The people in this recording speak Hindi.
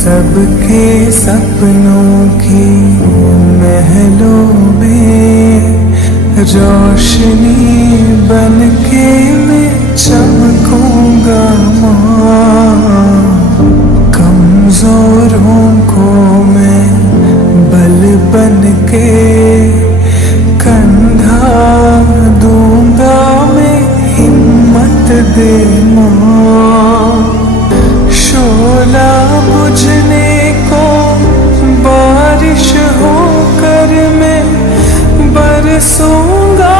सबके सपनों की महलों में रोशनी बन के मैं चमकूंगा माँ। कमजोरों को मैं बल बन के कंधा दूंगा मैं, हिम्मत दे माँ। शोला बुझने को बारिश होकर मैं बरसूंगा